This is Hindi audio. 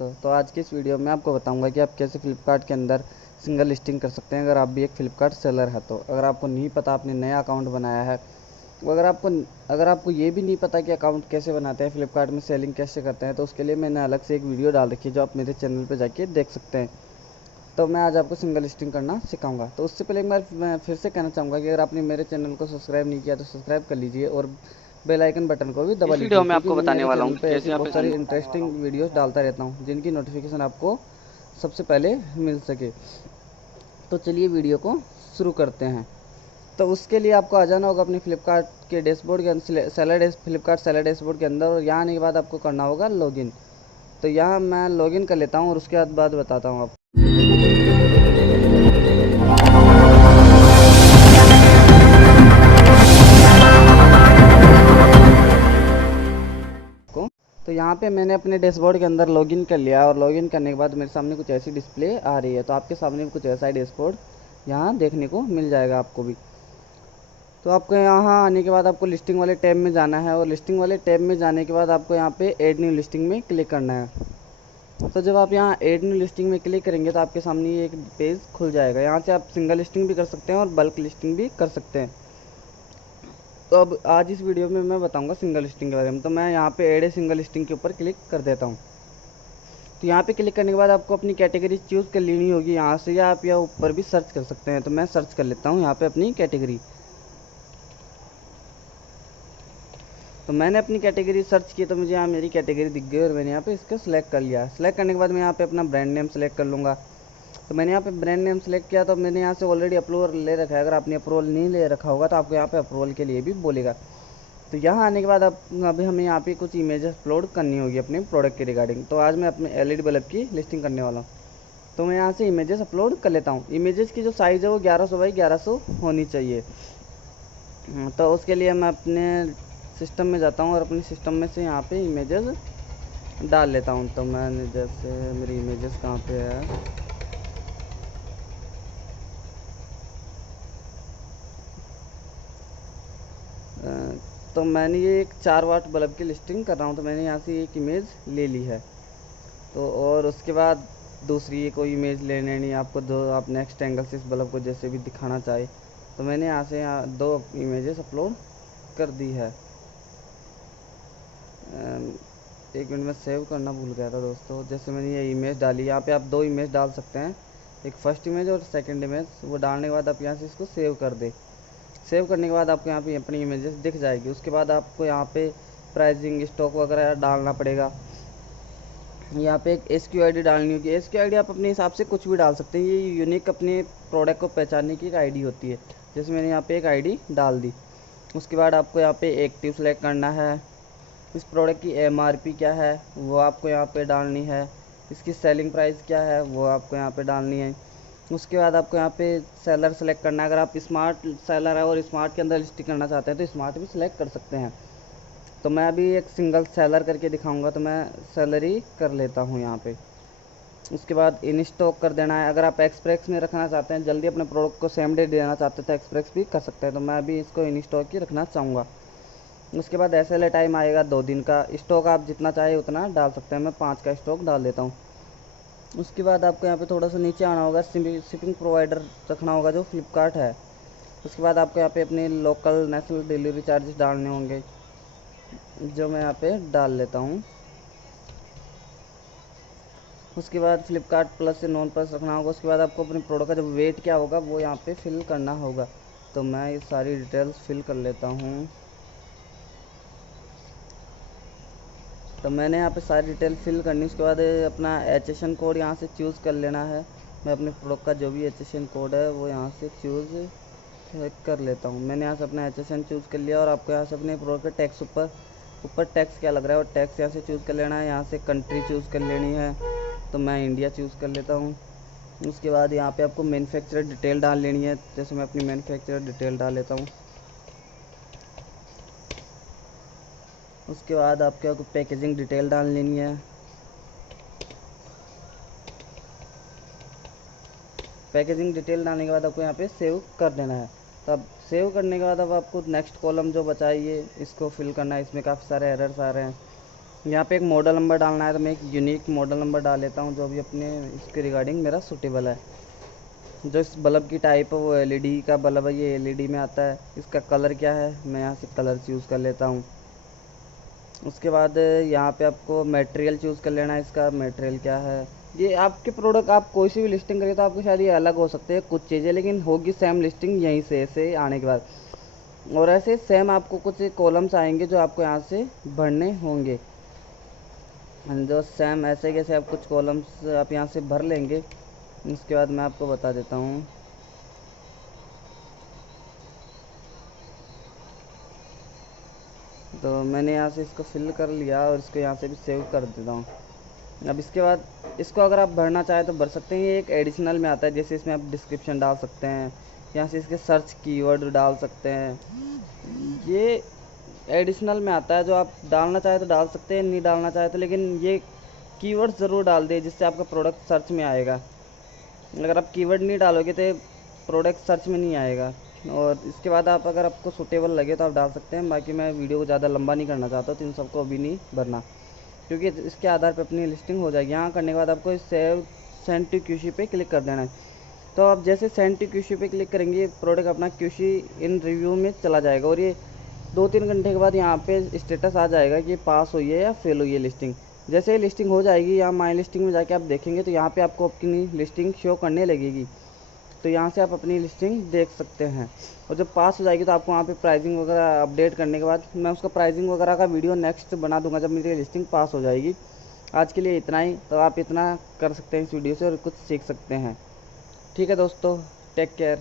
दोस्तों, तो आज की इस वीडियो में आपको बताऊंगा कि आप कैसे फ्लिपकार्ट के अंदर सिंगल लिस्टिंग कर सकते हैं अगर आप भी एक फ्लिपकार्ट सेलर है तो। अगर आपको नहीं पता, आपने नया अकाउंट बनाया है, तो अगर आपको ये भी नहीं पता कि अकाउंट कैसे बनाते हैं, फ्लिपकार्ट में सेलिंग कैसे करते हैं, तो उसके लिए मैंने अलग से एक वीडियो डाल रखी है जो आप मेरे चैनल पर जाके देख सकते हैं। तो मैं आज आपको सिंगल लिस्टिंग करना सिखाऊंगा। तो उससे पहले मैं फिर से कहना चाहूँगा कि अगर आपने मेरे चैनल को सब्सक्राइब नहीं किया तो सब्सक्राइब कर लीजिए और बेल आइकन बटन को भी दबा इस वीडियो लीजिए, में क्योंकि आपको मैं बताने मेरे वाला हूँ चैनल कि पे ऐसी कैसे आप बहुत सारी इंटरेस्टिंग वीडियोस डालता रहता हूँ जिनकी नोटिफिकेशन आपको सबसे पहले मिल सके। तो चलिए वीडियो को शुरू करते हैं। तो उसके लिए आपको आ जाना होगा अपनी फ्लिपकार्ट के डैशबोर्ड के अंदर, फ्लिपकार्ट सेलर डैशबोर्ड के अंदर, और यहाँ आने के बाद आपको करना होगा लॉगिन। तो यहाँ मैं लॉगिन कर लेता हूँ और उसके बाद बताता हूँ आपको। तो यहाँ पे मैंने अपने डैशबोर्ड के अंदर लॉगिन कर लिया और लॉगिन करने के बाद मेरे सामने कुछ ऐसी डिस्प्ले आ रही है। तो आपके सामने भी कुछ ऐसा ही डैशबोर्ड यहाँ देखने को मिल जाएगा आपको भी। तो आपको यहाँ आने के बाद आपको लिस्टिंग वाले टैब में जाना है और लिस्टिंग वाले टैब में जाने के बाद आपको यहाँ पे ऐड न्यू लिस्टिंग में क्लिक करना है। तो जब आप यहाँ ऐड न्यू लिस्टिंग में क्लिक करेंगे तो आपके सामने ये एक पेज खुल जाएगा। यहाँ से आप सिंगल लिस्टिंग भी कर सकते हैं और बल्क लिस्टिंग भी कर सकते हैं। तो अब आज इस वीडियो में मैं बताऊंगा सिंगल लिस्टिंग के बारे में। तो मैं यहाँ पे ऐड ए सिंगल लिस्टिंग के ऊपर क्लिक कर देता हूँ। तो यहाँ पे क्लिक करने के बाद आपको अपनी कैटेगरी चूज़ कर लेनी होगी यहाँ से, या आप यहाँ ऊपर भी सर्च कर सकते हैं। तो मैं सर्च कर लेता हूँ यहाँ पे अपनी कैटेगरी। तो मैंने अपनी कैटेगरी सर्च की तो मुझे यहाँ मेरी कैटेगरी दिख गई और मैंने यहाँ पे इसको सिलेक्ट कर लिया। सिलेक्ट करने के बाद मैं यहाँ पे अपना ब्रांड नेम सेलेक्ट कर लूँगा। तो मैंने यहाँ पे ब्रांड नेम सेलेक्ट किया तो मैंने यहाँ से ऑलरेडी अप्रूवल ले रखा है। अगर आपने अप्रूवल नहीं ले रखा होगा तो आपको यहाँ पे अप्रूवल के लिए भी बोलेगा। तो यहाँ आने के बाद अब अभी हमें यहाँ पे कुछ इमेजेस अपलोड करनी होगी अपने प्रोडक्ट के रिगार्डिंग। तो आज मैं अपने एलईडी बल्ब की लिस्टिंग करने वाला हूँ। तो मैं यहाँ से इमेजेस अपलोड कर लेता हूँ। इमेजेस की जो साइज़ है वो 1100 बाई 1100 होनी चाहिए। तो उसके लिए मैं अपने सिस्टम में जाता हूँ और अपने सिस्टम में से यहाँ पे इमेजेस डाल लेता हूँ। तो मैंने जैसे मेरी इमेजेस कहाँ पे है, तो मैंने ये एक 4 वाट बल्ब की लिस्टिंग कर रहा हूँ। तो मैंने यहाँ से एक इमेज ले ली है। तो और उसके बाद दूसरी कोई इमेज ले लेनी आपको, दो आप नेक्स्ट एंगल से इस बल्ब को जैसे भी दिखाना चाहे। तो मैंने यहाँ से यहाँ 2 इमेजेस अपलोड कर दी है। एक मिनट में सेव करना भूल गया था दोस्तों। जैसे मैंने ये इमेज डाली, यहाँ पे आप 2 इमेज डाल सकते हैं, एक फर्स्ट इमेज और सेकंड इमेज। वो डालने के बाद आप यहाँ से इसको सेव कर दे। सेव करने के बाद आपको यहाँ पे अपनी इमेजेस दिख जाएगी। उसके बाद आपको यहाँ पे प्राइसिंग, स्टॉक वगैरह डालना पड़ेगा। यहाँ पे एक SQID डालनी होगी। SQID आप अपने हिसाब से कुछ भी डाल सकते हैं, ये यूनिक अपने प्रोडक्ट को पहचानने की एक आईडी होती है। जैसे मैंने यहाँ पे एक आईडी डाल दी। उसके बाद आपको यहाँ पे एक्टिव सेलेक्ट करना है। इस प्रोडक्ट की MRP क्या है वो आपको यहाँ पे डालनी है। इसकी सेलिंग प्राइस क्या है वो आपको यहाँ पे डालनी है। उसके बाद आपको यहाँ पे सेलर सेलेक्ट करना है। अगर आप स्मार्ट सेलर है और स्मार्ट के अंदर लिस्टिंग करना चाहते हैं तो स्मार्ट भी सिलेक्ट कर सकते हैं। तो मैं अभी एक सिंगल सेलर करके दिखाऊंगा, तो मैं सैलरी कर लेता हूँ यहाँ पे। उसके बाद इन स्टॉक कर देना है। अगर आप एक्सप्रेस में रखना चाहते हैं, जल्दी अपने प्रोडक्ट को सेम डे देना चाहते हैं तो एक्सप्रेस भी कर सकते हैं। तो मैं अभी इसको इन स्टॉक ही रखना चाहूँगा। उसके बाद SLA टाइम आएगा 2 दिन का। स्टॉक आप जितना चाहे उतना डाल सकते हैं। मैं 5 का स्टॉक डाल देता हूँ। उसके बाद आपको यहाँ पे थोड़ा सा नीचे आना होगा, शिपिंग प्रोवाइडर रखना होगा जो फ्लिपकार्ट है। उसके बाद आपको यहाँ पे अपने लोकल नेशनल डिलीवरी चार्जेस डालने होंगे, जो मैं यहाँ पे डाल लेता हूँ। उसके बाद फ्लिपकार्ट प्लस से नॉन प्लस रखना होगा। उसके बाद आपको अपने प्रोडक्ट का जो वेट क्या होगा वो यहाँ पे फिल करना होगा। तो मैं ये सारी डिटेल्स फिल कर लेता हूँ। तो मैंने यहाँ पे सारी डिटेल फिल करनी। उसके बाद अपना HSN कोड यहाँ से चूज़ कर लेना है। मैं अपने प्रोडक्ट का जो भी HSN कोड है वो यहाँ से चूज़ कर लेता हूँ। मैंने यहाँ से अपना HSN चूज़ कर लिया और आपको यहाँ से अपने प्रोडक्ट का टैक्स ऊपर टैक्स क्या लग रहा है और टैक्स यहाँ से चूज़ कर लेना है। यहाँ से कंट्री चूज़ कर लेनी है। तो मैं इंडिया चूज़ कर लेता हूँ। उसके बाद यहाँ पे आपको मैन्युफैक्चरर डिटेल डाल लेनी है। जैसे मैं अपनी मैन्युफैक्चरर डिटेल डाल लेता हूँ। उसके बाद आपको पैकेजिंग डिटेल डाल लेनी है। पैकेजिंग डिटेल डालने के बाद आपको यहाँ पे सेव कर देना है। तब सेव करने के बाद अब आपको नेक्स्ट कॉलम जो बचा है ये इसको फिल करना है। इसमें काफ़ी सारे एरर्स आ रहे हैं। यहाँ पे एक मॉडल नंबर डालना है, तो मैं एक यूनिक मॉडल नंबर डाल लेता हूँ जो भी अपने इसके रिगार्डिंग मेरा सूटेबल है। जो इस बल्ब की टाइप है वो एलईडी का बल्ब है, ये एलईडी में आता है। इसका कलर क्या है, मैं यहाँ से कलर यूज़ कर लेता हूँ। उसके बाद यहाँ पे आपको मटेरियल चूज़ कर लेना है, इसका मटेरियल क्या है। ये आपके प्रोडक्ट आप कोई सी भी लिस्टिंग करिए तो आपको शायद ये अलग हो सकते हैं कुछ चीज़ें, लेकिन होगी सेम लिस्टिंग यहीं से ऐसे आने के बाद। और ऐसे सेम आपको कुछ कॉलम्स आएंगे जो आपको यहाँ से भरने होंगे। जो सेम ऐसे कैसे आप कुछ कॉलम्स आप यहाँ से भर लेंगे। उसके बाद मैं आपको बता देता हूँ। तो मैंने यहाँ से इसको फिल कर लिया और इसको यहाँ से भी सेव कर देता हूँ। अब इसके बाद इसको अगर आप भरना चाहें तो भर सकते हैं। ये एक एडिशनल में आता है, जैसे इसमें आप डिस्क्रिप्शन डाल सकते हैं, यहाँ से इसके सर्च कीवर्ड डाल सकते हैं। ये एडिशनल में आता है, जो आप डालना चाहे तो डाल सकते हैं, नहीं डालना चाहे तो, लेकिन ये कीवर्ड ज़रूर डाल दें जिससे आपका प्रोडक्ट सर्च में आएगा। अगर आप कीवर्ड नहीं डालोगे तो प्रोडक्ट सर्च में नहीं आएगा। और इसके बाद आप अगर आपको सूटेबल लगे तो आप डाल सकते हैं। बाकी मैं वीडियो को ज़्यादा लंबा नहीं करना चाहता, तो इन सबको अभी नहीं भरना, क्योंकि इसके आधार पर अपनी लिस्टिंग हो जाएगी। यहाँ करने के बाद आपको सेव सेंड टू क्यूसी पे क्लिक कर देना है। तो आप जैसे सेंड टू क्यूसी पे क्लिक करेंगे प्रोडक्ट अपना क्यूसी इन रिव्यू में चला जाएगा, और ये 2-3 घंटे के बाद यहाँ पे स्टेटस आ जाएगा कि पास हुई है या फेल हुई है लिस्टिंग। जैसे ही लिस्टिंग हो जाएगी, यहाँ माई लिस्टिंग में जाके आप देखेंगे तो यहाँ पे आपको अपनी लिस्टिंग शो करने लगेगी। तो यहाँ से आप अपनी लिस्टिंग देख सकते हैं। और जब पास हो जाएगी तो आपको वहाँ पे प्राइसिंग वगैरह अपडेट करने के बाद मैं उसका प्राइसिंग वगैरह का वीडियो नेक्स्ट बना दूंगा जब मेरी लिस्टिंग पास हो जाएगी। आज के लिए इतना ही। तो आप इतना कर सकते हैं इस वीडियो से और कुछ सीख सकते हैं। ठीक है दोस्तों, टेक केयर।